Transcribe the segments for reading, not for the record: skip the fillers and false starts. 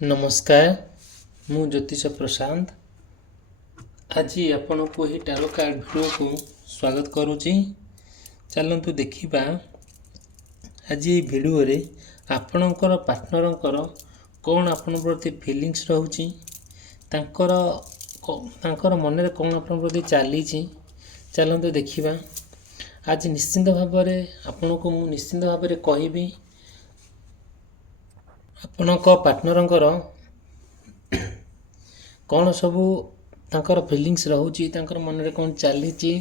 नमस्कार मु ज्योतिष प्रशांत आज आपण को ही टैरो कार्ड वीडियो को स्वागत करुच्ची। चलतु देखा आज ये वीडियो रे आपणकर पार्टनरकर कौन आपण प्रति फीलिंग्स रोची तांकर मन में कौन आपण प्रति चली। चलतु देखा आज निश्चिंत भाव आपण को मु निश्चिंत भाव कहबी आपणक पार्टनरंकर कौन सबू तांकर फीलिंग्स रोची तांकर मन में कौन चली।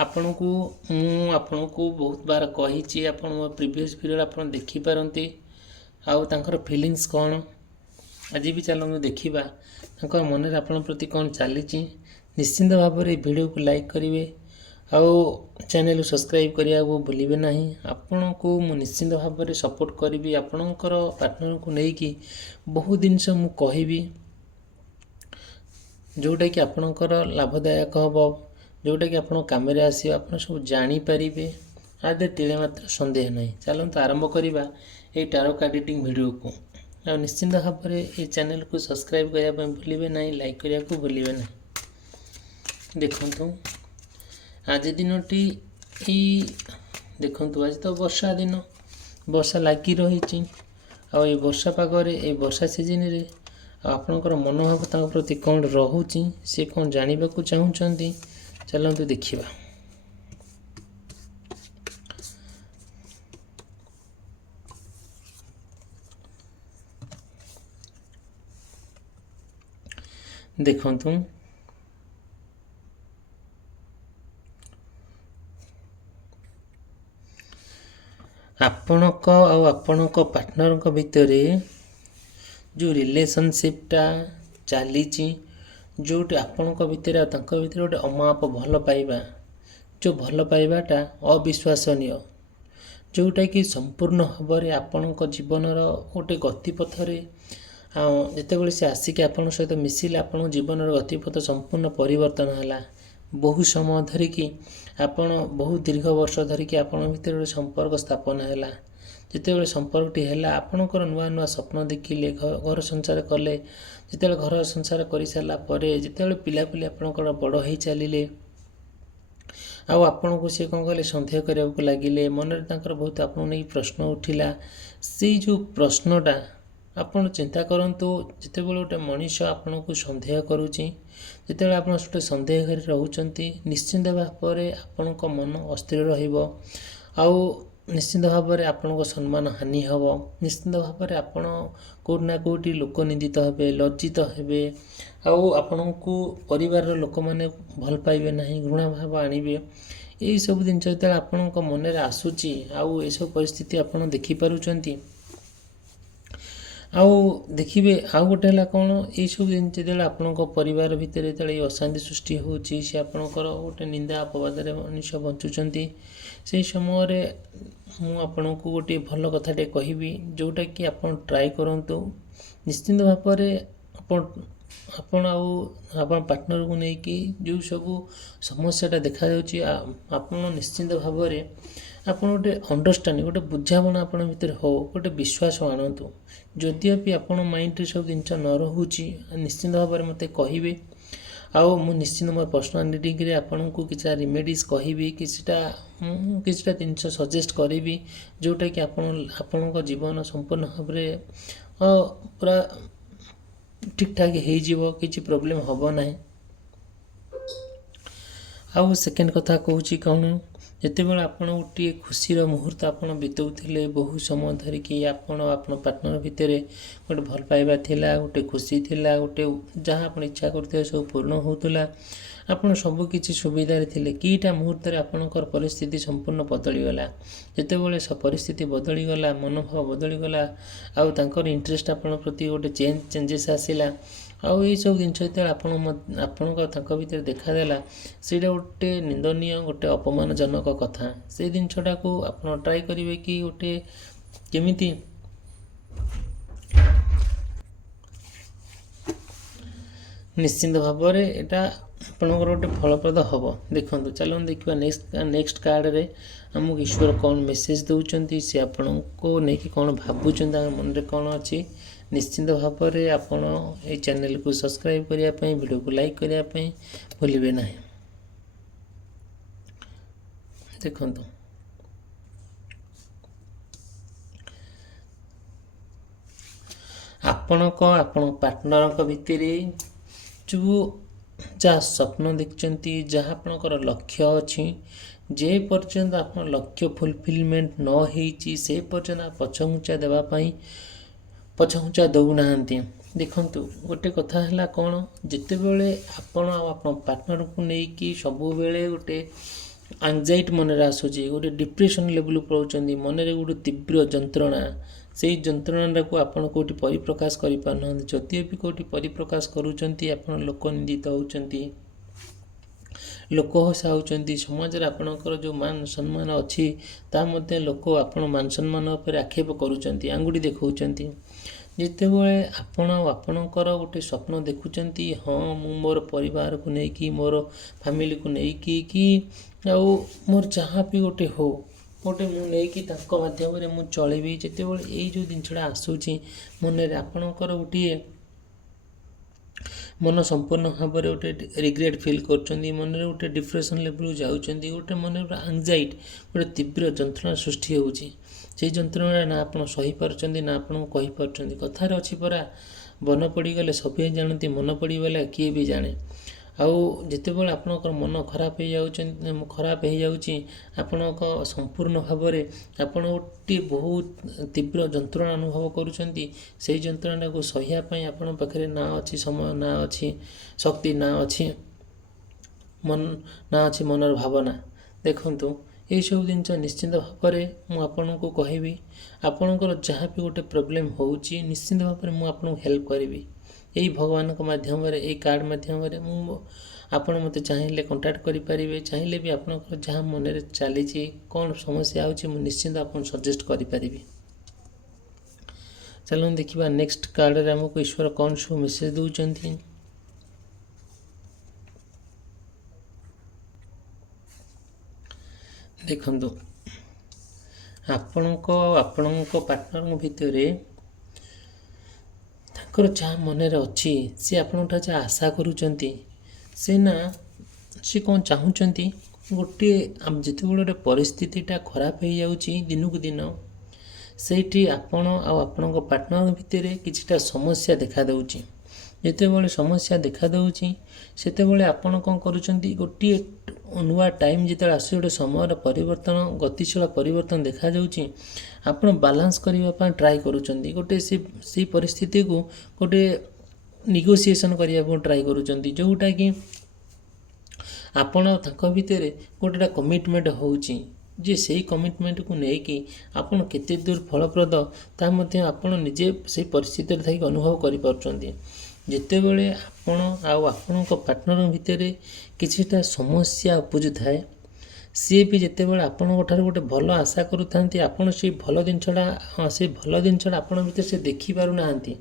आपण को बहुत बार कही आपण मो प्रीवियस वीडियो आपण देखि पारंती आउ तांकर फीलिंग्स कौन आज भी चलू देखा तांकर मन में आपण प्रति कौन चली। निश्चिंत भाव में वीडियो को लाइक करेंगे आउ चैनल को सब्सक्राइब करने को भूलिए ना। आपण को मु निश्चिंत भाव में सपोर्ट करी आपणकर पार्टनर को लेकिन बहुत जिनस मु कहबी जोटा कि आपणकर लाभदायक हम जोटा कि आप कम आसो आप सब जापर आदि टीले मात्र सन्देह नहीं। चलते आरंभ करवा ये टैरो कार्ड रीडिंग वीडियो को आ निश्चिंत भाव में ये चैनल को सब्सक्राइब करने भूलिए ना लाइक करने को भूलिए ना। देखु आज दिन टी देखु आज तो वर्षा दिन वर्षा लगी रही आ वर्षा पागरे ये वर्षा सीजन रे आपणकर मनोभाव प्रति कौन रोचे सी कौन जानवा चाहूँगी। चलतु देखा देखु आपणक आपणक पार्टनर भितर जो रिलेशनशिपटा चली जो आपणक भितर गोटे अमाप भल पाइबा जो भल पाइबाटा अविश्वसनीय जोटा कि संपूर्ण भाव में आपणक जीवनर गोटे गतिपथ जितेबाला से आसिक आपण सहित मिसिले आपण जीवनर गतिपथ संपूर्ण परिवर्तन है। बहु समय धरिकी आपण बहुत दीर्घ वर्ष धरिकी आपण भितर गोटे संपर्क स्थापन है। जितेबाला संपर्कटी है आपणकर नुआ नुआ स्वप्न देखिले घर संसार कले जिते घर संसार कर सारापर जिते पिलापिली आपणकर बड़ हो चलिले आपण को सी कौन कले सन्देह करने लगिले मन में बहुत आपन नहीं प्रश्न उठिला से जो प्रश्नटा आपन चिंता करंतु जिते गोटे मनीष आपन को सन्देह करुच्ची जिते आप सन्देह कर रोचंती निश्चिंत भाव में आपण मन अस्थिर रहिबो आउ निश्चिंत भाव में आपण को सम्मान हानि हम निश्चिंत भाव में आपण कौटना कौटी लोक निंदित हे लज्जित हे आपण को परिवार लोक मैंने भल पाइबे ना घृणा भाव आणवे यही सब जिन जो आपण मन में आसूची आउ ये सब परिस्थिति आपड़ देखिपुंट आउ देखिए आउ गोटे है कौन यही सब जिन जो आपण परिवार भितर जो अशांति सृष्टि होची से आपणकर गोटे निंदा अपवाद मनुष्य बंचुंट से समय मुझे गोटे भल कथाटे कहबी जोटा कि आप ट्राए करूँ निश्चिंत भाव में आपण आपण पार्टनर को लेकिन जो सब समस्याटा देखा आप निश्चिंत भाव में आप गोटे अंडरस्टांडिंग गोटे बुझाणा आप भर हो गोटे विश्वास आणतु जदिपि आप माइंड सब जिन न रोचे निश्चिंत भाव में मत कहे आउ मु निश्चिंत मोर पर्सनाल रीडिंग रे आपन को किछा रिमेडीज कहबी किछटा जिनस सजेस्ट करी जोटा कि आपण जीवन संपूर्ण भाव में पूरा ठीक ठाक हो किसी प्रोब्लेम हम ना। आउ सेकेंड कथा कहूँ कौन जिते बड़े आप गोटे खुशी मुहूर्त आप बीतौले बहु समय धरिकी आपण पार्टनर भितर गोटे भल पाइबा थिला गोटे खुशी थिला गोटे जहाँ आप इच्छा करते सब पूर्ण होता आपड़ सबकि सुविधार थे कीटा मुहूर्त आपणकर परिस्थिति संपूर्ण बदलीगला जिते बड़े परिस्थिति बदलीगला मनोभाव बदलीगला आउर इंटरेस्ट आपण प्रति गोटे चेंजेस आसला आउ ये सब जिन आपण भर देखादेला से गोटे निंदनीय गोटे अपमानजनक कथा से जिनटा को आप ट्राए करेंगे कि गोटे केमिति निश्चिंत भाव में यहाँ ଆପଣଙ୍କର ଗୋଟେ ଫଳପ୍ରଦ ହେବ। ଦେଖନ୍ତୁ ଚାଲନ୍ତୁ ଦେଖିବା ନେକ୍ସଟ କାର୍ଡ଼ରେ ଆମକୁ ଈଶ୍ୱର କ'ଣ ମେସେଜ୍ ଦେଉଛନ୍ତି, ସେ ଆପଣଙ୍କୁ ନେଇକି କ'ଣ ଭାବୁଛନ୍ତି, ତାଙ୍କ ମନରେ କ'ଣ ଅଛି। ନିଶ୍ଚିନ୍ତ ଭାବରେ ଆପଣ এই ଚ୍ୟାନେଲକୁ ସବସ୍କ୍ରାଇବ୍ କରିବା ପାଇଁ, ଭିଡ଼ିଓକୁ ଲାଇକ୍ କରିବା ପାଇଁ ଭୁଲିବେ ନାହିଁ। ଦେଖନ୍ତୁ ଆପଣଙ୍କ ପାର୍ଟନରଙ୍କ ଭିତରେ ଯେଉଁ ଯାହା ସ୍ୱପ୍ନ ଦେଖିଛନ୍ତି, ଯାହା ଆପଣଙ୍କର ଲକ୍ଷ୍ୟ ଅଛି, ଯେ ପର୍ଯ୍ୟନ୍ତ ଆପଣ ଲକ୍ଷ୍ୟ ଫୁଲଫିଲମେଣ୍ଟ ନ ହେଇଛି ସେ ପର୍ଯ୍ୟନ୍ତ ପଛଘୁଞ୍ଚା ଦେବା ପାଇଁ ପଛଘୁଞ୍ଚା ଦେଉନାହାନ୍ତି। ଦେଖନ୍ତୁ ଗୋଟେ କଥା ହେଲା କ'ଣ, ଯେତେବେଳେ ଆପଣ ଆଉ ଆପଣ ପାର୍ଟନରକୁ ନେଇକି ସବୁବେଳେ ଗୋଟେ ଆଙ୍ଗଜାଇଟି ମନରେ ଆସୁଛି, ଗୋଟେ ଡିପ୍ରେସନ୍ ଲେଭେଲକୁ ପଳାଉଛନ୍ତି, ମନରେ ଗୋଟେ ତୀବ୍ର ଯନ୍ତ୍ରଣା, ସେଇ ଯନ୍ତ୍ରଣାଟାକୁ ଆପଣ କେଉଁଠି ପରିପ୍ରକାଶ କରିପାରୁନାହାନ୍ତି। ଯଦିଓ ବି କେଉଁଠି ପରିପ୍ରକାଶ କରୁଛନ୍ତି, ଆପଣ ଲୋକ ନିନ୍ଦିତ ହେଉଛନ୍ତି, ଲୋକ ହସା ହେଉଛନ୍ତି। ସମାଜରେ ଆପଣଙ୍କର ଯେଉଁ ମାନ ସମ୍ମାନ ଅଛି ତା ମଧ୍ୟ ଲୋକ ଆପଣ ମାନ ସମ୍ମାନ ଉପରେ ଆକ୍ଷେପ କରୁଛନ୍ତି, ଆଙ୍ଗୁଠି ଦେଖାଉଛନ୍ତି। ଯେତେବେଳେ ଆପଣ ଆପଣଙ୍କର ଗୋଟେ ସ୍ୱପ୍ନ ଦେଖୁଛନ୍ତି, ହଁ ମୁଁ ମୋର ପରିବାରକୁ ନେଇକି, ମୋର ଫ୍ୟାମିଲିକୁ ନେଇକି, କି ଆଉ ମୋର ଯାହା ବି ଗୋଟେ ହଉ, ଗୋଟେ ମୁଁ ନେଇକି ତାଙ୍କ ମାଧ୍ୟମରେ ମୁଁ ଚଳିବି, ଯେତେବେଳେ ଏଇ ଯେଉଁ ଜିନିଷଟା ଆସୁଛି ମନରେ, ଆପଣଙ୍କର ଗୋଟିଏ ମନ ସମ୍ପୂର୍ଣ୍ଣ ଭାବରେ ଗୋଟେ ରିଗ୍ରେଟ୍ ଫିଲ୍ କରୁଛନ୍ତି, ମନରେ ଗୋଟେ ଡିପ୍ରେସନ୍ ଲେଭେଲକୁ ଯାଉଛନ୍ତି, ଗୋଟେ ମନରେ ଗୋଟେ ଆଙ୍ଗଜାଇଟି, ଗୋଟେ ତୀବ୍ର ଯନ୍ତ୍ରଣା ସୃଷ୍ଟି ହେଉଛି। ସେଇ ଯନ୍ତ୍ରଣା ନା ଆପଣ ସହିପାରୁଛନ୍ତି ନା ଆପଣଙ୍କୁ କହିପାରୁଛନ୍ତି। କଥାରେ ଅଛି ପରା, ବନ ପଡ଼ିଗଲେ ସଭିଏ ଜାଣନ୍ତି, ମନ ପଡ଼ିଗଲେ କିଏ ବି ଜାଣେ। ଆଉ ଯେତେବେଳେ ଆପଣଙ୍କର ମନ ଖରାପ ହେଇଯାଉଛି, ଆପଣଙ୍କ ସମ୍ପୂର୍ଣ୍ଣ ଭାବରେ ଆପଣ ଗୋଟିଏ ବହୁତ ତୀବ୍ର ଯନ୍ତ୍ରଣା ଅନୁଭବ କରୁଛନ୍ତି। ସେଇ ଯନ୍ତ୍ରଣାଟାକୁ ସହିବା ପାଇଁ ଆପଣଙ୍କ ପାଖରେ ନା ଅଛି ସମୟ, ନା ଅଛି ଶକ୍ତି, ନା ଅଛି ମନର ଭାବନା। ଦେଖନ୍ତୁ ଏଇସବୁ ଜିନିଷ ନିଶ୍ଚିନ୍ତ ଭାବରେ ମୁଁ ଆପଣଙ୍କୁ କହିବି, ଆପଣଙ୍କର ଯାହା ବି ଗୋଟେ ପ୍ରୋବ୍ଲେମ୍ ହେଉଛି ନିଶ୍ଚିନ୍ତ ଭାବରେ ମୁଁ ଆପଣଙ୍କୁ ହେଲ୍ପ କରିବି। ଏଇ ଭଗବାନଙ୍କ ମାଧ୍ୟମରେ, ଏଇ କାର୍ଡ଼ ମାଧ୍ୟମରେ ଆପଣ ମୋତେ ଚାହିଁଲେ କଣ୍ଟାକ୍ଟ କରିପାରିବେ। ଚାହିଁଲେ ବି ଆପଣଙ୍କର ଯାହା ମନରେ ଚାଲିଛି, କ'ଣ ସମସ୍ୟା ହେଉଛି, ମୁଁ ନିଶ୍ଚିନ୍ତ ଆପଣଙ୍କୁ ସଜେଷ୍ଟ କରିପାରିବି। ଚାଲନ୍ତୁ ଦେଖିବା ନେକ୍ସଟ କାର୍ଡ଼ରେ ଆମକୁ ଈଶ୍ୱର କ'ଣ ସବୁ ମେସେଜ୍ ଦେଉଛନ୍ତି। ଦେଖନ୍ତୁ ଆପଣଙ୍କ ପାର୍ଟନରଙ୍କ ଭିତରେ ତାଙ୍କର ଯାହା ମନରେ ଅଛି, ସେ ଆପଣଙ୍କଠାରୁ ଯାହା ଆଶା କରୁଛନ୍ତି, ସେ କ'ଣ ଚାହୁଁଛନ୍ତି, ଗୋଟିଏ ଯେତେବେଳେ ଗୋଟେ ପରିସ୍ଥିତିଟା ଖରାପ ହେଇଯାଉଛି ଦିନକୁ ଦିନ, ସେଇଠି ଆପଣ ଆଉ ଆପଣଙ୍କ ପାର୍ଟନରଙ୍କ ଭିତରେ କିଛିଟା ସମସ୍ୟା ଦେଖାଦେଉଛି। ଯେତେବେଳେ ସମସ୍ୟା ଦେଖାଦେଉଛି ସେତେବେଳେ ଆପଣ କ'ଣ କରୁଛନ୍ତି, ଗୋଟିଏ ନୂଆ ଟାଇମ୍ ଯେତେବେଳେ ଆସୁଛି, ଗୋଟେ ସମୟର ପରିବର୍ତ୍ତନ, ଗତିଶୀଳ ପରିବର୍ତ୍ତନ ଦେଖାଯାଉଛି, ଆପଣ ବାଲାନ୍ସ କରିବା ପାଇଁ ଟ୍ରାଏ କରୁଛନ୍ତି। ଗୋଟେ ସେଇ ପରିସ୍ଥିତିକୁ ଗୋଟେ ନେଗୋସିଏସନ୍ କରିବାକୁ ଟ୍ରାଏ କରୁଛନ୍ତି, ଯେଉଁଟାକି ଆପଣ ତାଙ୍କ ଭିତରେ ଗୋଟେଟା କମିଟମେଣ୍ଟ ହେଉଛି, ଯେ ସେଇ କମିଟମେଣ୍ଟକୁ ନେଇକି ଆପଣ କେତେ ଦୂର ଫଳପ୍ରଦ ତାହା ମଧ୍ୟ ଆପଣ ନିଜେ ସେଇ ପରିସ୍ଥିତିରେ ଥାଇକି ଅନୁଭବ କରିପାରୁଛନ୍ତି। ଯେତେବେଳେ ଆପଣ ଆଉ ଆପଣଙ୍କ ପାର୍ଟନରଙ୍କ ଭିତରେ କିଛିଟା ସମସ୍ୟା ଉପୁଜୁଥାଏ, ସିଏ ବି ଯେତେବେଳେ ଆପଣଙ୍କ ଠାରୁ ଗୋଟେ ଭଲ ଆଶା କରୁଥାନ୍ତି, ଆପଣ ସେଇ ଭଲ ଜିନିଷଟା ଆପଣଙ୍କ ଭିତରେ ସେ ଦେଖିପାରୁନାହାନ୍ତି।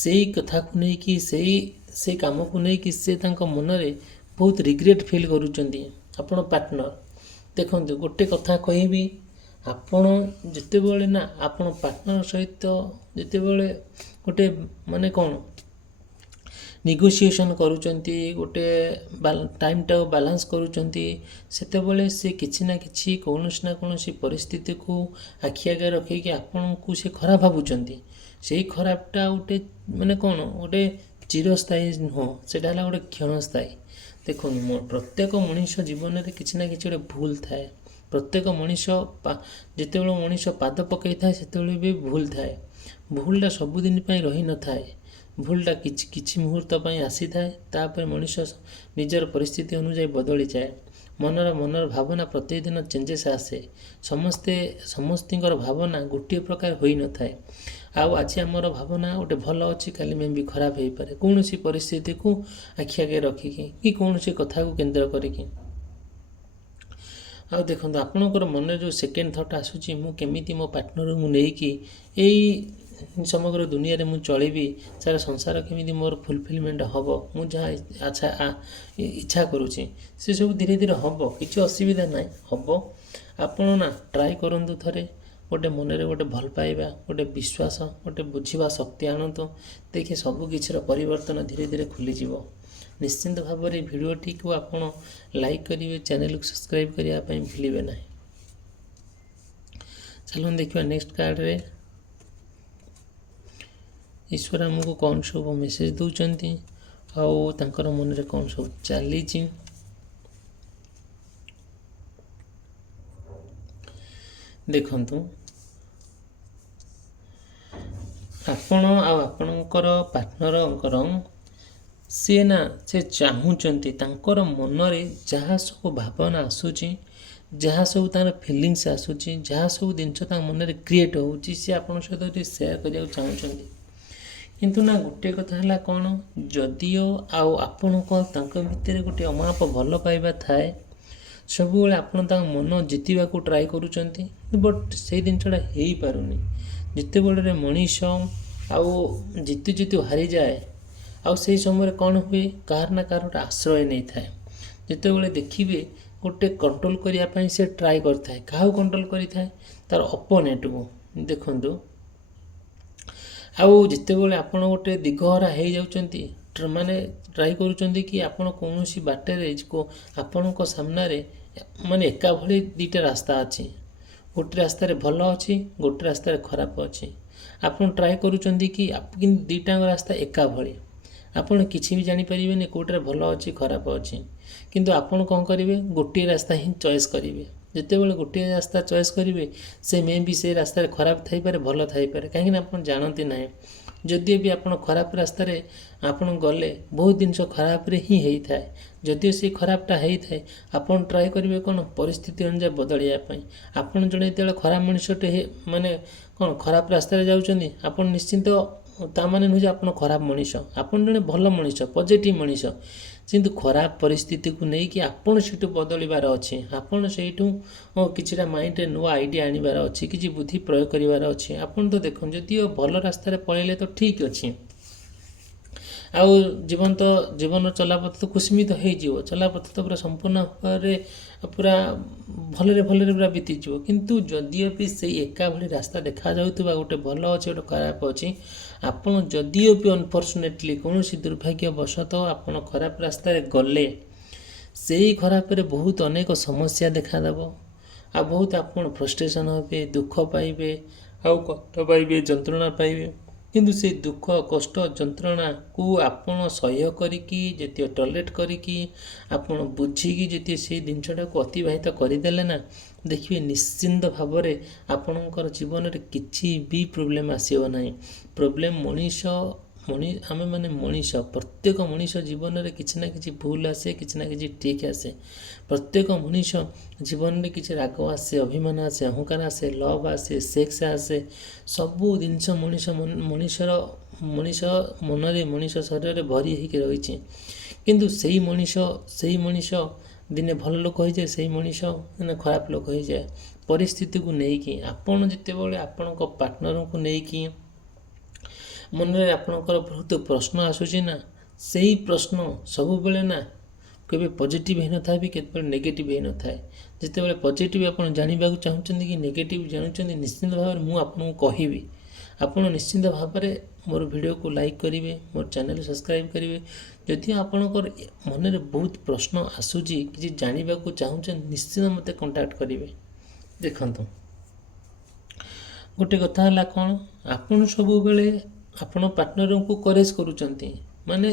ସେଇ କଥାକୁ ନେଇକି, ସେଇ କାମକୁ ନେଇକି ସେ ତାଙ୍କ ମନରେ ବହୁତ ରିଗ୍ରେଟ୍ ଫିଲ୍ କରୁଛନ୍ତି ଆପଣ ପାର୍ଟନର। ଦେଖନ୍ତୁ ଗୋଟେ କଥା କହିବି, ଆପଣ ଯେତେବେଳେ ଆପଣ ପାର୍ଟନର ସହିତ ଯେତେବେଳେ ଗୋଟେ କ'ଣ ନେଗୋସିଏସନ୍ କରୁଛନ୍ତି, ଗୋଟେ ଟାଇମ୍ଟାକୁ ବାଲାନ୍ସ କରୁଛନ୍ତି, ସେତେବେଳେ ସେ କିଛି ନା କିଛି କୌଣସି ନା କୌଣସି ପରିସ୍ଥିତିକୁ ଆଖି ଆଗରେ ରଖିକି ଆପଣଙ୍କୁ ସେ ଖରାପ ଭାବୁଛନ୍ତି। ସେଇ ଖରାପଟା ଗୋଟେ ଗୋଟେ ଚିରସ୍ଥାୟୀ ନୁହଁ, ସେଇଟା ହେଲା ଗୋଟେ କ୍ଷଣସ୍ଥାୟୀ। ଦେଖନ୍ତୁ ପ୍ରତ୍ୟେକ ମଣିଷ ଜୀବନରେ କିଛି ନା କିଛି ଗୋଟେ ଭୁଲ ଥାଏ। ପ୍ରତ୍ୟେକ ମଣିଷ ଯେତେବେଳେ ମଣିଷ ପାଦ ପକାଇଥାଏ ସେତେବେଳେ ବି ଭୁଲ ଥାଏ। ଭୁଲଟା ସବୁଦିନ ପାଇଁ ରହିନଥାଏ। ଭୁଲଟା କିଛି ମୁହୂର୍ତ୍ତ ପାଇଁ ଆସିଥାଏ, ତାପରେ ମଣିଷ ନିଜର ପରିସ୍ଥିତି ଅନୁଯାୟୀ ବଦଳିଯାଏ। ମନର ଭାବନା ପ୍ରତିଦିନ ଚେଞ୍ଜେସ୍ ଆସେ। ସମସ୍ତଙ୍କର ଭାବନା ଗୋଟିଏ ପ୍ରକାର ହୋଇନଥାଏ। ଆଉ ଆଜି ଆମର ଭାବନା ଗୋଟେ ଭଲ ଅଛି, କାଲି ମେ ବି ଖରାପ ହେଇପାରେ, କୌଣସି ପରିସ୍ଥିତିକୁ ଆଖି ଆଗରେ ରଖିକି କି କୌଣସି କଥାକୁ କେନ୍ଦ୍ର କରିକି। ଆଉ ଦେଖନ୍ତୁ ଆପଣଙ୍କର ମନରେ ଯେଉଁ ସେକେଣ୍ଡ ଥଟ୍ ଆସୁଛି, ମୁଁ କେମିତି ମୋ ପାର୍ଟନରକୁ ନେଇକି ଏଇ ସମଗ୍ର ଦୁନିଆରେ ମୁଁ ଚଳିବି, ସାରା ସଂସାର କେମିତି ମୋର ଫୁଲଫିଲମେଣ୍ଟ ହେବ, ମୁଁ ଯାହା ଇଚ୍ଛା କରୁଛି ସେସବୁ ଧୀରେ ଧୀରେ ହେବ, କିଛି ଅସୁବିଧା ନାହିଁ, ହେବ। ଆପଣ ନା ଟ୍ରାଏ କରନ୍ତୁ ଥରେ, ଗୋଟେ ମନରେ ଗୋଟେ ଭଲ ପାଇବା, ଗୋଟେ ବିଶ୍ୱାସ, ଗୋଟେ ବୁଝିବା ଶକ୍ତି ଆଣନ୍ତୁ, ଦେଖି ସବୁ କିଛିର ପରିବର୍ତ୍ତନ ଧୀରେ ଧୀରେ ଖୋଲିଯିବ। ନିଶ୍ଚିନ୍ତ ଭାବରେ ଭିଡ଼ିଓଟିକୁ ଆପଣ ଲାଇକ୍ କରିବେ, ଚ୍ୟାନେଲକୁ ସବସ୍କ୍ରାଇବ୍ କରିବା ପାଇଁ ଭୁଲିବେ ନାହିଁ। ଚାଲନ୍ତୁ ଦେଖିବା ନେକ୍ସଟ କାର୍ଡ଼ରେ ଈଶ୍ୱର ଆମକୁ କ'ଣ ସବୁ ମେସେଜ ଦେଉଛନ୍ତି ଆଉ ତାଙ୍କର ମନରେ କ'ଣ ସବୁ ଚାଲିଛି। ଦେଖନ୍ତୁ, ଆପଣ ଆଉ ଆପଣଙ୍କର ପାର୍ଟନରଙ୍କର ସେ ଚାହୁଁଛନ୍ତି, ତାଙ୍କର ମନରେ ଯାହା ସବୁ ଭାବନା ଆସୁଛି, ଯାହା ସବୁ ତାଙ୍କର ଫିଲିଙ୍ଗସ୍ ଆସୁଛି, ଯାହା ସବୁ ଜିନିଷ ତାଙ୍କ ମନରେ କ୍ରିଏଟ୍ ହେଉଛି, ସେ ଆପଣଙ୍କ ସହିତ ଟିକେ ସେୟାର କରିବାକୁ ଚାହୁଁଛନ୍ତି। କିନ୍ତୁ ନା ଗୋଟିଏ କଥା ହେଲା କ'ଣ, ଯଦିଓ ଆଉ ଆପଣଙ୍କ ତାଙ୍କ ଭିତରେ ଗୋଟେ ଅମାପ ଭଲ ପାଇବା ଥାଏ, ସବୁବେଳେ ଆପଣ ତାଙ୍କ ମନ ଜିତିବାକୁ ଟ୍ରାଏ କରୁଛନ୍ତି, ବଟ୍ ସେଇ ଜିନିଷଟା ହେଇପାରୁନି। ଯେତେବେଳେ ମଣିଷ ଆଉ ଜିତୁ ଜିତୁ ହାରିଯାଏ, ଆଉ ସେଇ ସମୟରେ କ'ଣ ହୁଏ, କାହାର ନା କାହାର ଗୋଟେ ଆଶ୍ରୟ ନେଇଥାଏ। ଯେତେବେଳେ ଦେଖିବେ ଗୋଟେ କଣ୍ଟ୍ରୋଲ କରିବା ପାଇଁ ସେ ଟ୍ରାଏ କରିଥାଏ, କାହାକୁ କଣ୍ଟ୍ରୋଲ କରିଥାଏ, ତାର ଅପୋନେଣ୍ଟକୁ। ଦେଖନ୍ତୁ, ଆଉ ଯେତେବେଳେ ଆପଣ ଗୋଟେ ଦିଗହରା ହେଇଯାଉଛନ୍ତି, ମାନେ ଟ୍ରାଏ କରୁଛନ୍ତି କି ଆପଣ କୌଣସି ବାଟରେ ଆପଣଙ୍କ ସାମ୍ନାରେ ମାନେ ଏକା ଭଳି ଦୁଇଟା ରାସ୍ତା ଅଛି, ଗୋଟେ ରାସ୍ତାରେ ଭଲ ଅଛି, ଗୋଟେ ରାସ୍ତାରେ ଖରାପ ଅଛି। ଆପଣ ଟ୍ରାଏ କରୁଛନ୍ତି କି କିନ୍ତୁ ଦୁଇଟାଙ୍କ ରାସ୍ତା ଏକା ଭଳି, ଆପଣ କିଛି ବି ଜାଣିପାରିବେନି କେଉଁଟାରେ ଭଲ ଅଛି ଖରାପ ଅଛି। କିନ୍ତୁ ଆପଣ କ'ଣ କରିବେ, ଗୋଟିଏ ରାସ୍ତା ହିଁ ଚଏସ୍ କରିବେ। ଯେତେବେଳେ ଗୋଟିଏ ରାସ୍ତା ଚଏସ୍ କରିବେ, ସେ ମେ ବି ସେ ରାସ୍ତାରେ ଖରାପ ଥାଇପାରେ, ଭଲ ଥାଇପାରେ, କାହିଁକିନା ଆପଣ ଜାଣନ୍ତି ନାହିଁ। ଯଦିଓ ବି ଆପଣ ଖରାପ ରାସ୍ତାରେ ଆପଣ ଗଲେ, ବହୁତ ଜିନିଷ ଖରାପରେ ହିଁ ହେଇଥାଏ। ଯଦିଓ ସେ ଖରାପଟା ହେଇଥାଏ, ଆପଣ ଟ୍ରାଏ କରିବେ କ'ଣ, ପରିସ୍ଥିତି ଅନୁଯାୟୀ ବଦଳିବା ପାଇଁ। ଆପଣ ଜଣେ ଯେତେବେଳେ ଖରାପ ମଣିଷଟେ ମାନେ କ'ଣ ଖରାପ ରାସ୍ତାରେ ଯାଉଛନ୍ତି, ଆପଣ ନିଶ୍ଚିନ୍ତ ତା ମାନେ ନୁହେଁ ଯେ ଆପଣ ଖରାପ ମଣିଷ, ଆପଣ ଜଣେ ଭଲ ମଣିଷ, ପଜିଟିଭ୍ ମଣିଷ। କିନ୍ତୁ ଖରାପ ପରିସ୍ଥିତିକୁ ନେଇକି ଆପଣ ସେଇଠୁ ବଦଳିବାର ଅଛି। ଆପଣ ସେଇଠୁ କିଛିଟା ମାଇଣ୍ଡରେ ନୂଆ ଆଇଡ଼ିଆ ଆଣିବାର ଅଛି, କିଛି ବୁଦ୍ଧି ପ୍ରୟୋଗ କରିବାର ଅଛି। ଆପଣ ତ ଦେଖନ୍ତୁ, ଯଦିଓ ଭଲ ରାସ୍ତାରେ ପଳେଇଲେ ତ ଠିକ୍ ଅଛି, ଆଉ ଜୀବନ ଚଲାପଥ ତ କୁସ୍ମିତ ହେଇଯିବ, ଚଲାପଥ ତ ପୁରା ସମ୍ପୂର୍ଣ୍ଣ ଭାବରେ ପୁରା ଭଲରେ ପୁରା ବିତିଯିବ। କିନ୍ତୁ ଯଦିଓ ବି ସେଇ ଏକା ଭଳି ରାସ୍ତା ଦେଖାଯାଉଥିବା, ଗୋଟେ ଭଲ ଅଛି, ଗୋଟେ ଖରାପ ଅଛି, ଆପଣ ଯଦିଓ ବି ଅନଫର୍ଚୁନେଟଲି କୌଣସି ଦୁର୍ଭାଗ୍ୟବଶତଃ ଆପଣ ଖରାପ ରାସ୍ତାରେ ଗଲେ, ସେଇ ଖରାପରେ ବହୁତ ଅନେକ ସମସ୍ୟା ଦେଖାଦେବ, ଆଉ ବହୁତ ଆପଣ ଫ୍ରଷ୍ଟ୍ରେସନ୍ ହେବେ, ଦୁଃଖ ପାଇବେ, ଆଉ କଷ୍ଟ ପାଇବେ, ଯନ୍ତ୍ରଣା ପାଇବେ। କିନ୍ତୁ ସେ ଦୁଃଖ, କଷ୍ଟ, ଯନ୍ତ୍ରଣାକୁ ଆପଣ ସହ୍ୟ କରିକି, ଯେତିକି ଟଲରେଟ୍ କରିକି, ଆପଣ ବୁଝିକି ଯଦି ସେଇ ଜିନିଷଟାକୁ ଅତିବାହିତ କରିଦେଲେ ନା, ଦେଖିବେ ନିଶ୍ଚିନ୍ତ ଭାବରେ ଆପଣଙ୍କର ଜୀବନରେ କିଛି ବି ପ୍ରୋବ୍ଲେମ୍ ଆସିବ ନାହିଁ। ପ୍ରୋବ୍ଲେମ୍ ଆମେମାନେ ମଣିଷ, ପ୍ରତ୍ୟେକ ମଣିଷ ଜୀବନରେ କିଛି ନା କିଛି ଭୁଲ ଆସେ, କିଛି ନା କିଛି ଠିକ୍ ଆସେ। ପ୍ରତ୍ୟେକ ମଣିଷ ଜୀବନରେ କିଛି ରାଗ ଆସେ, ଅଭିମାନ ଆସେ, ଅହଙ୍କାର ଆସେ, ଲଭ୍ ଆସେ, ସେକ୍ସ ଆସେ, ସବୁ ଜିନିଷ ମଣିଷ ମନରେ, ମଣିଷ ଶରୀରରେ ଭରି ହେଇକି ରହିଛି। କିନ୍ତୁ ସେଇ ମଣିଷ ଦିନେ ଭଲ ଲୋକ ହେଇଯାଏ, ସେଇ ମଣିଷ ଦିନେ ଖରାପ ଲୋକ ହେଇଯାଏ। ପରିସ୍ଥିତିକୁ ନେଇକି ଆପଣ ଯେତେବେଳେ ଆପଣଙ୍କ ପାର୍ଟନରଙ୍କୁ ନେଇକି ମନରେ ଆପଣଙ୍କର ବହୁତ ପ୍ରଶ୍ନ ଆସୁଛି ନା, ସେଇ ପ୍ରଶ୍ନ ସବୁବେଳେ ନା କେବେ ପଜିଟିଭ୍ ହେଇନଥାଏ, ବି କେତେବେଳେ ନେଗେଟିଭ୍ ହେଇନଥାଏ। ଯେତେବେଳେ ପଜିଟିଭ୍ ଆପଣ ଜାଣିବାକୁ ଚାହୁଁଛନ୍ତି କି ନେଗେଟିଭ୍ ଜାଣୁଛନ୍ତି, ନିଶ୍ଚିନ୍ତ ଭାବରେ ମୁଁ ଆପଣଙ୍କୁ କହିବି। ଆପଣ ନିଶ୍ଚିନ୍ତ ଭାବରେ ମୋର ଭିଡ଼ିଓକୁ ଲାଇକ୍ କରିବେ, ମୋର ଚ୍ୟାନେଲ୍ ସବସ୍କ୍ରାଇବ୍ କରିବେ। ଯଦି ଆପଣଙ୍କର ମନରେ ବହୁତ ପ୍ରଶ୍ନ ଆସୁଛି, କିଛି ଜାଣିବାକୁ ଚାହୁଁଛନ୍ତି, ନିଶ୍ଚିନ୍ତ ମୋତେ କଣ୍ଟାକ୍ଟ କରିବେ। ଦେଖନ୍ତୁ, ଗୋଟେ କଥା ହେଲା କ'ଣ, ଆପଣ ସବୁବେଳେ ଆପଣ ପାର୍ଟନରଙ୍କୁ କରେଜ୍ କରୁଛନ୍ତି, ମାନେ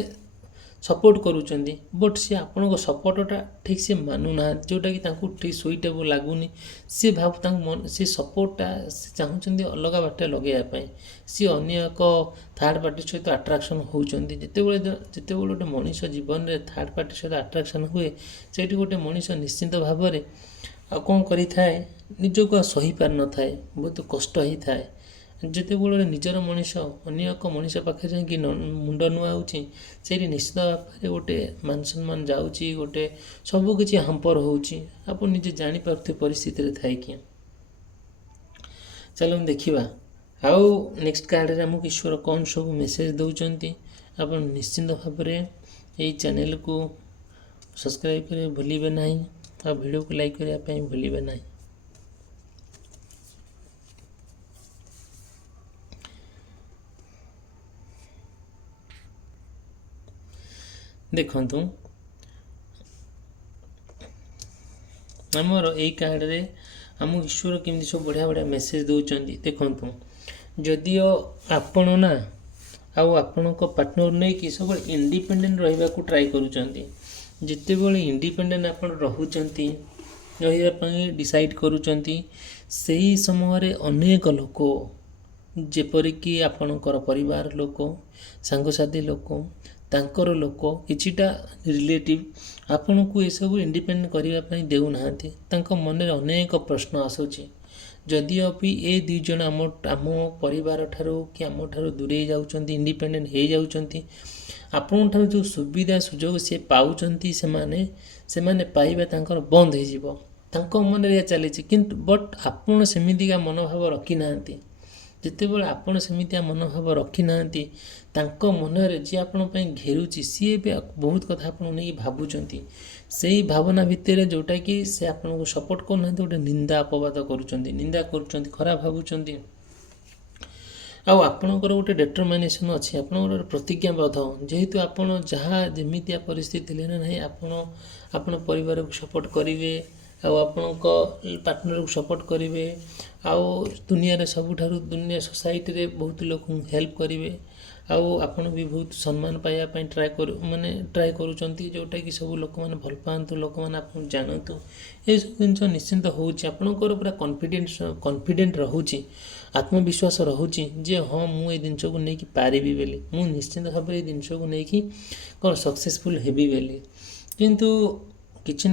ସପୋର୍ଟ କରୁଛନ୍ତି, ବଟ୍ ସେ ଆପଣଙ୍କ ସପୋର୍ଟଟା ଠିକ୍ ସେ ମାନୁନାହାନ୍ତି, ଯେଉଁଟାକି ତାଙ୍କୁ ଠିକ୍ ସୁଇଟେବଲ୍ ଲାଗୁନି। ସେ ସେ ସପୋର୍ଟଟା ସେ ଚାହୁଁଛନ୍ତି ଅଲଗା ବାଟରେ ଲଗାଇବା ପାଇଁ। ସିଏ ଅନ୍ୟ ଏକ ଥାର୍ଡ଼ ପାର୍ଟି ସହିତ ଆଟ୍ରାକ୍ସନ୍ ହେଉଛନ୍ତି। ଯେତେବେଳେ ଗୋଟେ ମଣିଷ ଜୀବନରେ ଥାର୍ଡ଼ ପାର୍ଟି ସହିତ ଆଟ୍ରାକ୍ସନ୍ ହୁଏ, ସେଇଠି ଗୋଟେ ମଣିଷ ନିଶ୍ଚିନ୍ତ ଭାବରେ ଆଉ କ'ଣ କରିଥାଏ, ନିଜକୁ ଆଉ ସହିପାରିନଥାଏ, ବହୁତ କଷ୍ଟ ହେଇଥାଏ। ଯେତେବେଳେ ନିଜର ମଣିଷ ଅନ୍ୟ ଏକ ମଣିଷ ପାଖରେ ଯାଇକି ମୁଣ୍ଡ ନୁଆଉଛି, ସେଇଠି ନିଶ୍ଚିତ ଭାବରେ ଗୋଟେ ମାନ ସମ୍ମାନ ଯାଉଛି, ଗୋଟେ ସବୁକିଛି ହାମ୍ପର ହେଉଛି। ଆପଣ ନିଜେ ଜାଣିପାରୁଥିବେ ପରିସ୍ଥିତିରେ ଥାଇକି। ଚାଲନ୍ତୁ ଦେଖିବା ଆଉ ନେକ୍ସଟ କାର୍ଡ଼ରେ ଆମକୁ ଈଶ୍ୱର କ'ଣ ସବୁ ମେସେଜ ଦେଉଛନ୍ତି ଆପଣ ନିଶ୍ଚିନ୍ତ ଭାବରେ ଏଇ ଚ୍ୟାନେଲକୁ ସବସ୍କ୍ରାଇବ୍ କରିବା ଭୁଲିବେ ନାହିଁ ଆଉ ଭିଡ଼ିଓକୁ ଲାଇକ୍ କରିବା ପାଇଁ ଭୁଲିବେ ନାହିଁ। ଦେଖନ୍ତୁ ଆମର ଏଇ କାର୍ଡ଼ରେ ଆମକୁ ଈଶ୍ୱର କେମିତି ସବୁ ବଢ଼ିଆ ବଢ଼ିଆ ମେସେଜ ଦେଉଛନ୍ତି। ଦେଖନ୍ତୁ ଯଦିଓ ଆପଣ ନା ଆଉ ଆପଣଙ୍କ ପାର୍ଟନର ନେଇକି ସବୁବେଳେ ଇଣ୍ଡିପେଣ୍ଡେଣ୍ଟ ରହିବାକୁ ଟ୍ରାଏ କରୁଛନ୍ତି, ଯେତେବେଳେ ଇଣ୍ଡିପେଣ୍ଡେଣ୍ଟ ଆପଣ ରହୁଛନ୍ତି ରହିବା ପାଇଁ ଡିସାଇଡ଼୍ କରୁଛନ୍ତି, ସେହି ସମୟରେ ଅନେକ ଲୋକ ଯେପରିକି ଆପଣଙ୍କର ପରିବାର ଲୋକ, ସାଙ୍ଗସାଥି ଲୋକ, ତାଙ୍କର ଲୋକ, କିଛିଟା ରିଲେଟିଭ୍ ଆପଣଙ୍କୁ ଏସବୁ ଇଣ୍ଡିପେଣ୍ଡେଣ୍ଟ କରିବା ପାଇଁ ଦେଉନାହାନ୍ତି। ତାଙ୍କ ମନରେ ଅନେକ ପ୍ରଶ୍ନ ଆସୁଛି। ଯଦିଓ ବି ଏ ଦୁଇ ଜଣ ଆମ ପରିବାର ଠାରୁ କି ଆମଠାରୁ ଦୂରେଇ ଯାଉଛନ୍ତି, ଇଣ୍ଡିପେଣ୍ଡେଣ୍ଟ ହେଇଯାଉଛନ୍ତି, ଆପଣଙ୍କଠାରୁ ଯେଉଁ ସୁବିଧା ସୁଯୋଗ ସିଏ ପାଉଛନ୍ତି ସେମାନେ ପାଇବା ତାଙ୍କର ବନ୍ଦ ହେଇଯିବ। ତାଙ୍କ ମନରେ ଏହା ଚାଲିଛି, କିନ୍ତୁ ବଟ୍ ଆପଣ ସେମିତିକା ମନୋଭାବ ରଖିନାହାନ୍ତି। ଯେତେବେଳେ ଆପଣ ସେମିତିଆ ମନୋଭାବ ରଖିନାହାନ୍ତି, ତାଙ୍କ ମନରେ ଯିଏ ଆପଣଙ୍କ ପାଇଁ ଘେରୁଛି ସିଏ ବି ବହୁତ କଥା ଆପଣଙ୍କୁ ନେଇକି ଭାବୁଛନ୍ତି। ସେଇ ଭାବନା ଭିତରେ ଯେଉଁଟାକି ସେ ଆପଣଙ୍କୁ ସପୋର୍ଟ କରୁନାହାନ୍ତି, ଗୋଟେ ନିନ୍ଦା ଅପବାଦ କରୁଛନ୍ତି, ନିନ୍ଦା କରୁଛନ୍ତି, ଖରାପ ଭାବୁଛନ୍ତି। ଆଉ ଆପଣଙ୍କର ଗୋଟେ ଡେଟରମାଇନେସନ୍ ଅଛି, ଆପଣଙ୍କର ଗୋଟେ ପ୍ରତିଜ୍ଞାବଦ୍ଧ, ଯେହେତୁ ଆପଣ ଯାହା ଯେମିତିଆ ପରିସ୍ଥିତି ଥିଲେ ନା ନାହିଁ ଆପଣ ପରିବାରକୁ ସପୋର୍ଟ କରିବେ, ଆଉ ଆପଣଙ୍କ ପାର୍ଟନରକୁ ସପୋର୍ଟ କରିବେ, ଆଉ ଦୁନିଆରେ ସବୁଠାରୁ ସୋସାଇଟିରେ ବହୁତ ଲୋକଙ୍କୁ ହେଲ୍ପ କରିବେ, ଆଉ ଆପଣ ବି ବହୁତ ସମ୍ମାନ ପାଇବା ପାଇଁ ଟ୍ରାଏ କରୁଛନ୍ତି, ଯେଉଁଟାକି ସବୁ ଲୋକମାନେ ଭଲ ପାଆନ୍ତୁ, ଲୋକମାନେ ଆପଣଙ୍କୁ ଜାଣନ୍ତୁ। ଏସବୁ ଜିନିଷ ନିଶ୍ଚିନ୍ତ ହେଉଛି। ଆପଣଙ୍କର ପୁରା କନଫିଡେଣ୍ଟ ରହୁଛି, ଆତ୍ମବିଶ୍ୱାସ ରହୁଛି ଯେ ହଁ ମୁଁ ଏ ଜିନିଷକୁ ନେଇକି ପାରିବି ବୋଲି, ମୁଁ ନିଶ୍ଚିନ୍ତ ଭାବରେ ଏ ଜିନିଷକୁ ନେଇକି କ'ଣ ସକ୍ସେସଫୁଲ୍ ହେବି ବୋଲି। କିନ୍ତୁ କିଛି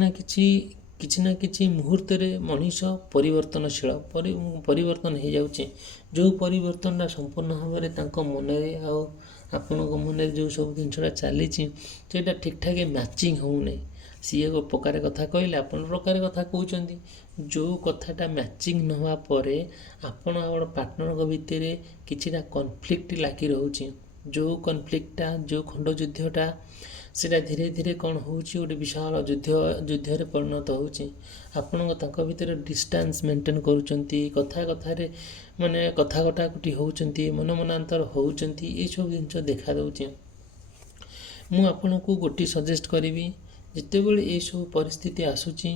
ନା କିଛି ମୁହୂର୍ତ୍ତରେ ମଣିଷ ପରିବର୍ତ୍ତନଶୀଳ ପରିବର୍ତ୍ତନ ହେଇଯାଉଛି। ଯେଉଁ ପରିବର୍ତ୍ତନଟା ସମ୍ପୂର୍ଣ୍ଣ ଭାବରେ ତାଙ୍କ ମନରେ ଆଉ ଆପଣଙ୍କ ମନରେ ଯେଉଁ ସବୁ ଜିନିଷଟା ଚାଲିଛି ସେଇଟା ଠିକ୍ଠାକ୍ ମ୍ୟାଚିଂ ହେଉନାହିଁ। ସିଏ ଏକ ପ୍ରକାର କଥା କହିଲେ ଆପଣ ପ୍ରକାର କଥା କହୁଛନ୍ତି। ଯେଉଁ କଥାଟା ମ୍ୟାଚିଂ ନ ହେବା ପରେ ଆପଣ ଆଉ ପାର୍ଟନରଙ୍କ ଭିତରେ କିଛିଟା କନଫ୍ଲିକ୍ଟ ଲାଗି ରହୁଛି। ଯେଉଁ କନଫ୍ଲିକ୍ଟଟା, ଯେଉଁ ଖଣ୍ଡଯୁଦ୍ଧଟା, ସେଇଟା ଧୀରେ ଧୀରେ କ'ଣ ହେଉଛି, ଗୋଟେ ବିଶାଳ ଯୁଦ୍ଧରେ ପରିଣତ ହେଉଛି। ଆପଣଙ୍କ ତାଙ୍କ ଭିତରେ ଡିଷ୍ଟାନ୍ସ ମେଣ୍ଟେନ୍ କରୁଛନ୍ତି, କଥାରେ କଥା କଟାକଟି ହେଉଛନ୍ତି, ମନାନ୍ତର ହେଉଛନ୍ତି, ଏଇସବୁ ଜିନିଷ ଦେଖାଦେଉଛି। ମୁଁ ଆପଣଙ୍କୁ ଗୋଟିଏ ସଜେଷ୍ଟ କରିବି, ଯେତେବେଳେ ଏଇସବୁ ପରିସ୍ଥିତି ଆସୁଛି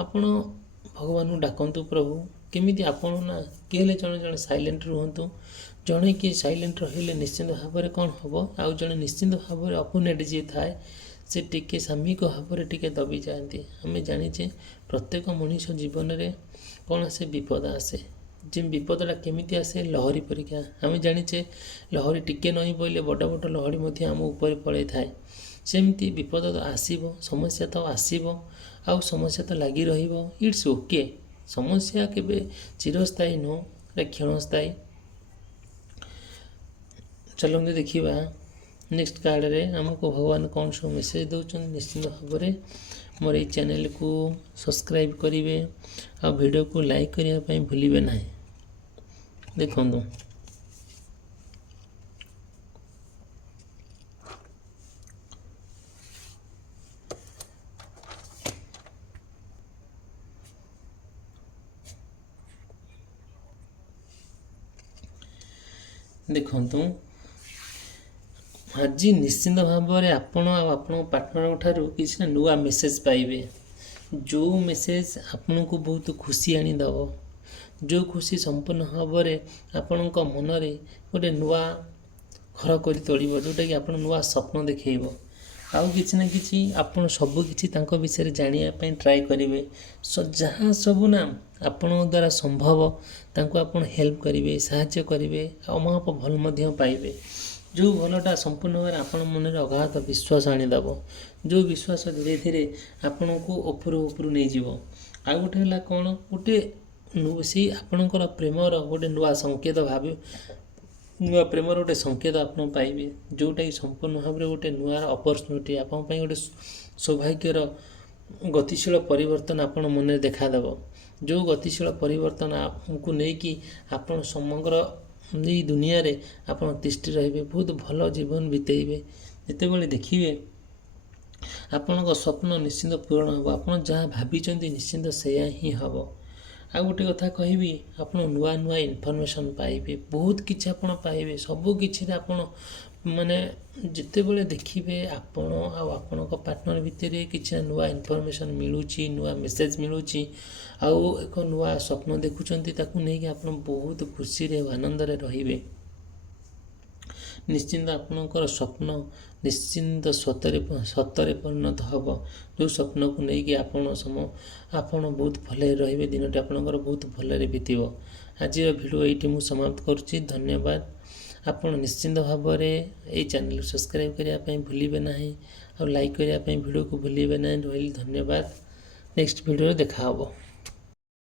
ଆପଣ ଭଗବାନଙ୍କୁ ଡାକନ୍ତୁ, ପ୍ରଭୁ କେମିତି ଆପଣ ନା କିଏ ହେଲେ ଜଣେ ସାଇଲେଣ୍ଟ ରୁହନ୍ତୁ। ଜଣେ କିଏ ସାଇଲେଣ୍ଟ ରହିଲେ ନିଶ୍ଚିନ୍ତ ଭାବରେ କ'ଣ ହେବ, ଆଉ ଜଣେ ନିଶ୍ଚିନ୍ତ ଭାବରେ ଅପୋନେଣ୍ଟ ଯିଏ ଥାଏ ସେ ଟିକେ ସାମୟିକ ଭାବରେ ଟିକେ ଦବିଯାଆନ୍ତି। ଆମେ ଜାଣିଛେ ପ୍ରତ୍ୟେକ ମଣିଷ ଜୀବନରେ କ'ଣ ଆସେ, ବିପଦ ଆସେ। ଯେ ବିପଦଟା କେମିତି ଆସେ, ଲହରୀ ପରୀକ୍ଷା। ଆମେ ଜାଣିଛେ ଲହରୀ ଟିକେ ନଇଁ ପଡ଼ିଲେ ବଡ଼ ବଡ଼ ଲହରୀ ମଧ୍ୟ ଆମ ଉପରେ ପଳାଇଥାଏ। ସେମିତି ବିପଦ ତ ଆସିବ, ସମସ୍ୟା ତ ଆସିବ, ଆଉ ସମସ୍ୟା ତ ଲାଗି ରହିବ। It's okay. ସମସ୍ୟା କେବେ ଚିରସ୍ଥାୟୀ ନୁହଁ, এটা କ୍ଷଣସ୍ଥାୟୀ। ଚାଲନ୍ତୁ ଦେଖିବା ନେକ୍ସଟ କାର୍ଡ଼ରେ ଆମକୁ ଭଗବାନ କ'ଣ ସବୁ ମେସେଜ ଦେଉଛନ୍ତି। ନିଶ୍ଚିନ୍ତ ଭାବରେ ମୋର ଏଇ ଚ୍ୟାନେଲକୁ ସବସ୍କ୍ରାଇବ୍ କରିବେ, ଆଉ ଭିଡ଼ିଓକୁ ଲାଇକ୍ କରିବା ପାଇଁ ଭୁଲିବେ ନାହିଁ। ଦେଖନ୍ତୁ ଆଜି ନିଶ୍ଚିନ୍ତ ଭାବରେ ଆପଣ ଆଉ ଆପଣଙ୍କ ପାର୍ଟନରଙ୍କ ଠାରୁ କିଛି ନୂଆ ମେସେଜ ପାଇବେ। ଯେଉଁ ମେସେଜ ଆପଣଙ୍କୁ ବହୁତ ଖୁସି ଆଣିଦେବ, ଯେଉଁ ଖୁସି ସମ୍ପୂର୍ଣ୍ଣ ଭାବରେ ଆପଣଙ୍କ ମନରେ ଗୋଟେ ନୂଆ ଘର କରି ତୋଳିବ, ଯେଉଁଟାକି ଆପଣ ନୂଆ ସ୍ୱପ୍ନ ଦେଖେଇବ। ଆଉ କିଛି ନା କିଛି ଆପଣ ସବୁକିଛି ତାଙ୍କ ବିଷୟରେ ଜାଣିବା ପାଇଁ ଟ୍ରାଏ କରିବେ। ଯାହା ସବୁ ନା ଆପଣଙ୍କ ଦ୍ୱାରା ସମ୍ଭବ ତାଙ୍କୁ ଆପଣ ହେଲ୍ପ କରିବେ, ସାହାଯ୍ୟ କରିବେ, ଆଉ ମହାପ ଭଲ ମଧ୍ୟ ପାଇବେ। ଯେଉଁ ଭଲଟା ସମ୍ପୂର୍ଣ୍ଣ ଭାବରେ ଆପଣ ମନରେ ଅଗାଧ ବିଶ୍ୱାସ ଆଣିଦେବ, ଯେଉଁ ବିଶ୍ୱାସ ଧୀରେ ଧୀରେ ଆପଣଙ୍କୁ ଉପରୁ ନେଇଯିବ। ଆଉ ଗୋଟେ ହେଲା କ'ଣ, ସେଇ ଆପଣଙ୍କର ପ୍ରେମର ଗୋଟେ ନୂଆ ସଂକେତ ଆପଣ ପାଇବେ, ଯେଉଁଟାକି ସମ୍ପୂର୍ଣ୍ଣ ଭାବରେ ଗୋଟେ ନୂଆ ଅପରଚ୍ୟୁନିଟି ଆପଣଙ୍କ ପାଇଁ, ଗୋଟେ ସୌଭାଗ୍ୟର ଗତିଶୀଳ ପରିବର୍ତ୍ତନ ଆପଣ ମନରେ ଦେଖାଦେବ। ଯେଉଁ ଗତିଶୀଳ ପରିବର୍ତ୍ତନକୁ ନେଇକି ଆପଣ ସମଗ୍ର ଏଇ ଦୁନିଆରେ ଆପଣ ତିଷ୍ଠି ରହିବେ, ବହୁତ ଭଲ ଜୀବନ ବିତେଇବେ। ଯେତେବେଳେ ଦେଖିବେ ଆପଣଙ୍କ ସ୍ୱପ୍ନ ନିଶ୍ଚିନ୍ତ ପୂରଣ ହେବ, ଆପଣ ଯାହା ଭାବିଛନ୍ତି ନିଶ୍ଚିନ୍ତ ସେୟା ହିଁ ହେବ। ଆଉ ଗୋଟେ କଥା କହିବି, ଆପଣ ନୂଆ ନୂଆ ଇନଫର୍ମେସନ୍ ପାଇବେ, ବହୁତ କିଛି ଆପଣ ପାଇବେ। ସବୁ କିଛିରେ ଆପଣ ମାନେ ଯେତେବେଳେ ଦେଖିବେ ଆପଣ ଆଉ ଆପଣଙ୍କ ପାର୍ଟନର ଭିତରେ କିଛି ନୂଆ ଇନଫର୍ମେସନ୍ ମିଳୁଛି, ନୂଆ ମେସେଜ୍ ମିଳୁଛି, ଆଉ ଏକ ନୂଆ ସ୍ୱପ୍ନ ଦେଖୁଛନ୍ତି, ତାକୁ ନେଇକି ଆପଣ ବହୁତ ଖୁସିରେ ଓ ଆନନ୍ଦରେ ରହିବେ। ନିଶ୍ଚିନ୍ତ ଆପଣଙ୍କର ସ୍ୱପ୍ନ ନିଶ୍ଚିନ୍ତ ସତରେ ପରିଣତ ହେବ। ଯେଉଁ ସ୍ୱପ୍ନକୁ ନେଇକି ଆପଣ ବହୁତ ଭଲରେ ରହିବେ, ଦିନଟି ଆପଣଙ୍କର ବହୁତ ଭଲରେ ବିତିବ। ଆଜିର ଭିଡ଼ିଓ ଏଇଠି ମୁଁ ସମାପ୍ତ କରୁଛି। ଧନ୍ୟବାଦ। ଆପଣ ନିଶ୍ଚିନ୍ତ ଭାବରେ ଏଇ ଚ୍ୟାନେଲକୁ ସବସ୍କ୍ରାଇବ୍ କରିବା ପାଇଁ ଭୁଲିବେ ନାହିଁ, ଆଉ ଲାଇକ୍ କରିବା ପାଇଁ ଭିଡ଼ିଓକୁ ଭୁଲିବେ ନାହିଁ। ରହିଲି, ଧନ୍ୟବାଦ। ନେକ୍ସଟ ଭିଡ଼ିଓରେ ଦେଖା ହେବ।